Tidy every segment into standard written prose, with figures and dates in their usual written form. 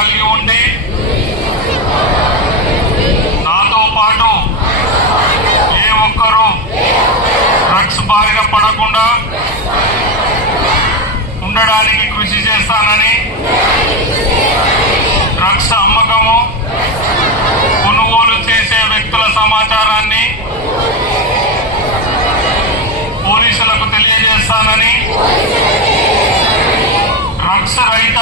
కలిగి ఉండి నాతో పాటు ఏ ఒక్కరూ డ్రగ్స్ బారిన పడకుండా ఉండడానికి కృషి చేస్తానని, డ్రగ్స్ అమ్మకము కొనుగోలు చేసే వ్యక్తుల సమాచారాన్ని పోలీసులకు తెలియజేస్తానని, డ్రగ్స్ రహిత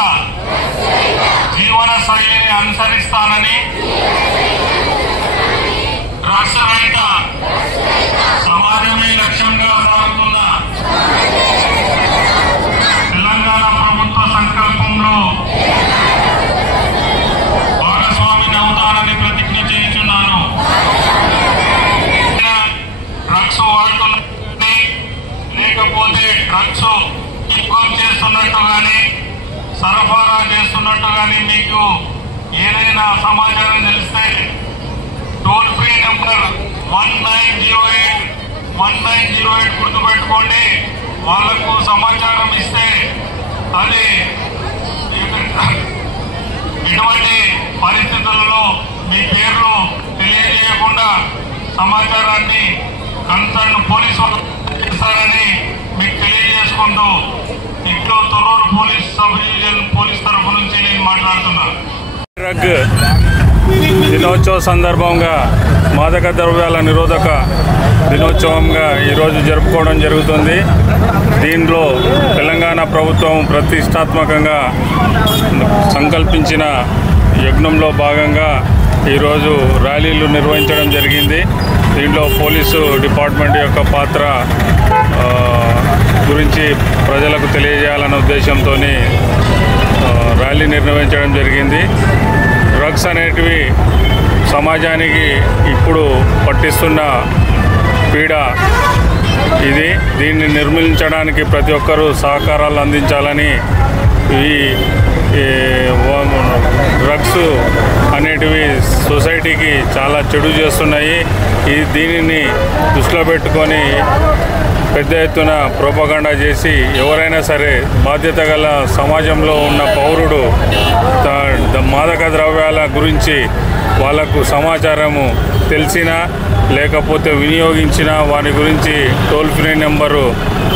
జీవన శైలిని అనుసరిస్తానని, డ్రగ్స్ రహిత సమాజమే లక్ష్యంగా సాగుతున్న తెలంగాణ ప్రభుత్వ సంకల్పంలో భాగస్వామిని అవుతానని ప్రతిజ్ఞ చేయించున్నాను. డ్రగ్స్ వాడుతున్నట్టు లేకపోతే డ్రగ్స్ ఇంపోర్ట్ చేస్తున్నట్టు గానీ సరఫరా చేస్తున్నట్టు గానీ మీకు ఏదైనా సమాచారం తెలిస్తే టోల్ ఫ్రీ నెంబర్ 1908 గుర్తుపెట్టుకోండి. వాళ్లకు సమాచారం ఇస్తే అది ఇటువంటి పరిస్థితులలో మీ పేర్లు తెలియజేయకుండా సమాచారాన్ని కన్సర్న్ పోలీసు వాళ్ళు చేస్తారని మీకు తెలియజేసుకుంటూ ఇంట్లో Thorrur police subdivision police తరఫు నుంచి నేను మాట్లాడుతున్నాను. డ్రగ్ దినోత్సవ సందర్భంగా మాదక ద్రవ్యాల నిరోధక దినోత్సవంగా ఈరోజు జరుపుకోవడం జరుగుతుంది. దీనిలో తెలంగాణ ప్రభుత్వం ప్రతిష్టాత్మకంగా సంకల్పించిన యజ్ఞంలో భాగంగా ఈరోజు ర్యాలీలు నిర్వహించడం జరిగింది. దీంట్లో పోలీసు డిపార్ట్మెంట్ యొక్క పాత్ర గురించి ప్రజలకు తెలియజేయాలన్న ఉద్దేశంతో ర్యాలీ నిర్వహించడం జరిగింది. డ్రగ్స్ అనేటివి సమాజానికి ఇప్పుడు పట్టిస్తున్న పీడ ఇది. దీన్ని నిర్మూలించడానికి ప్రతి ఒక్కరూ సహకారాలు అందించాలని, ఈ డ్రగ్స్ అనేటివి సొసైటీకి చాలా చెడు చేస్తున్నాయి. దీనిని దృష్టిలో పెట్టుకొని పెద్ద ఎత్తున ప్రోపగండా చేసి ఎవరైనా సరే బాధ్యత గల సమాజంలో ఉన్న పౌరుడు మాదక ద్రవ్యాల గురించి వాళ్లకు సమాచారము తెలిసినా లేకపోతే వినియోగించిన వారి గురించి toll free number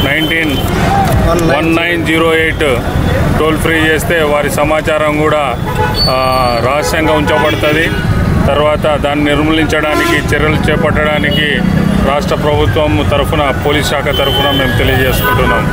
1908 toll free చేస్తే వారి సమాచారం కూడా రహస్యంగా ఉంచబడుతుంది. తర్వాత దాన్ని నిర్మూలించడానికి చర్యలు చేపట్టడానికి రాష్ట్ర ప్రభుత్వం తరఫున పోలీస్ శాఖ తరఫున మేము తెలియజేసుకుంటున్నాం.